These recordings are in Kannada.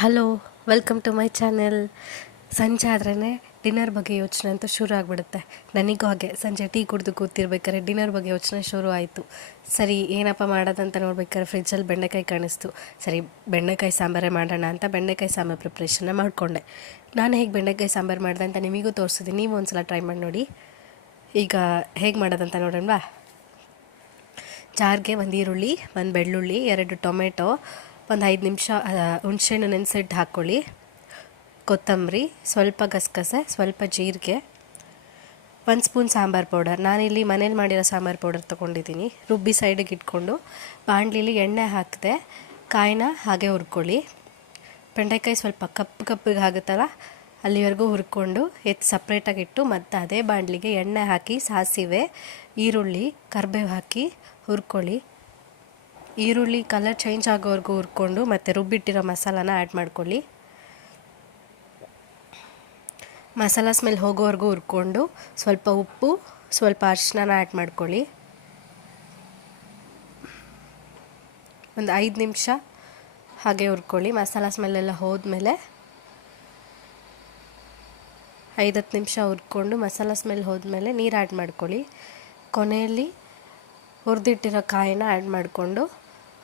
Hello, welcome to my channel. ಸಂಜೆ ಆದ್ರೇ ಡಿನ್ನರ್ ಬಗ್ಗೆ ಯೋಚನೆ ಅಂತೂ ಶುರು ಆಗಿಬಿಡುತ್ತೆ. ನನಗೂ ಹಾಗೆ ಸಂಜೆ ಟೀ ಕುಡಿದು ಕೂತಿರ್ಬೇಕಾದ್ರೆ ಡಿನ್ನರ್ ಬಗ್ಗೆ ಯೋಚನೆ ಶುರು ಆಯಿತು. ಸರಿ ಏನಪ್ಪ ಮಾಡೋದಂತ ನೋಡ್ಬೇಕಾದ್ರೆ ಫ್ರಿಜ್ಜಲ್ಲಿ ಬೆಂಡೆಕಾಯಿ ಕಾಣಿಸ್ತು. ಸರಿ ಬೆಂಡೆಕಾಯಿ ಸಾಂಬಾರೇ ಮಾಡೋಣ ಅಂತ ಬೆಂಡೆಕಾಯಿ ಸಾಂಬಾರು ಪ್ರಿಪ್ರೇಷನ್ನ ಮಾಡಿಕೊಂಡೆ. ನಾನು ಹೇಗೆ ಬೆಂಡೆಕಾಯಿ ಸಾಂಬಾರು ಮಾಡಿದೆ ಅಂತ ನಿಮಗೂ ತೋರಿಸಿದ್ದೀನಿ, ನೀವು ಒಂದು ಸಲ ಟ್ರೈ ಮಾಡಿ ನೋಡಿ. ಈಗ ಹೇಗೆ ಮಾಡೋದಂತ ನೋಡೋಣವಾ. ಜಾರ್ಗೆ ಒಂದು ಈರುಳ್ಳಿ, ಒಂದು ಬೆಳ್ಳುಳ್ಳಿ, 2 ಟೊಮೆಟೊ, ಒಂದು 5 ನಿಮಿಷ ಹುಣಸೆಹಣ್ಣು ನೆನೆಸಿಟ್ಟು ಹಾಕ್ಕೊಳ್ಳಿ. ಕೊತ್ತಂಬರಿ, ಸ್ವಲ್ಪ ಗಸಗಸೆ, ಸ್ವಲ್ಪ ಜೀರಿಗೆ, 1 ಸ್ಪೂನ್ ಸಾಂಬಾರು ಪೌಡರ್. ನಾನಿಲ್ಲಿ ಮನೇಲಿ ಮಾಡಿರೋ ಸಾಂಬಾರು ಪೌಡರ್ ತೊಗೊಂಡಿದ್ದೀನಿ. ರುಬ್ಬಿ ಸೈಡಿಗೆ ಇಟ್ಕೊಂಡು ಬಾಣಲಿಲಿ ಎಣ್ಣೆ ಹಾಕಿದೆ, ಕಾಯಿನ ಹಾಗೆ ಹುರ್ಕೊಳ್ಳಿ. ಬೆಂಡೆಕಾಯಿ ಸ್ವಲ್ಪ ಕಪ್ಪಿಗೆ ಆಗುತ್ತಲ್ಲ ಅಲ್ಲಿವರೆಗೂ ಹುರ್ಕೊಂಡು ಸಪ್ರೇಟಾಗಿ ಇಟ್ಟು ಮತ್ತು ಅದೇ ಬಾಣಲಿಗೆ ಎಣ್ಣೆ ಹಾಕಿ ಸಾಸಿವೆ, ಈರುಳ್ಳಿ, ಕರಿಬೇವು ಹಾಕಿ ಹುರ್ಕೊಳ್ಳಿ. ಈರುಳ್ಳಿ ಕಲರ್ ಚೇಂಜ್ ಆಗೋವರೆಗೂ ಹುರ್ಕೊಂಡು ಮತ್ತು ರುಬ್ಬಿಟ್ಟಿರೋ ಮಸಾಲಾನ ಆ್ಯಡ್ ಮಾಡ್ಕೊಳ್ಳಿ. ಮಸಾಲ ಸ್ಮೆಲ್ ಹೋಗೋವರೆಗೂ ಹುರ್ಕೊಂಡು ಸ್ವಲ್ಪ ಉಪ್ಪು, ಸ್ವಲ್ಪ ಅರಿಶಿನ ಆ್ಯಡ್ ಮಾಡ್ಕೊಳ್ಳಿ. ಒಂದು 5 ನಿಮಿಷ ಹಾಗೆ ಹುರ್ಕೊಳ್ಳಿ. ಮಸಾಲ ಸ್ಮೆಲ್ಲೆಲ್ಲ ಹೋದ್ಮೇಲೆ 5-10 ನಿಮಿಷ ಹುರ್ಕೊಂಡು ಮಸಾಲ ಸ್ಮೆಲ್ ಹೋದ್ಮೇಲೆ ನೀರು ಆ್ಯಡ್ ಮಾಡ್ಕೊಳ್ಳಿ. ಕೊನೆಯಲ್ಲಿ ಹುರಿದಿಟ್ಟಿರೋ ಕಾಯಿನ ಆ್ಯಡ್ ಮಾಡಿಕೊಂಡು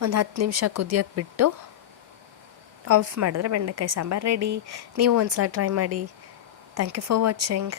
ಒಂದು 10 ನಿಮಿಷ ಕುದಿಯೋಕ್ಕೆ ಬಿಟ್ಟು ಆಫ್ ಮಾಡಿದ್ರೆ ಬೆಂಡೆಕಾಯಿ ಸಾಂಬಾರು ರೆಡಿ. ನೀವು ಒಂದು ಸಲ ಟ್ರೈ ಮಾಡಿ. Thank you for watching.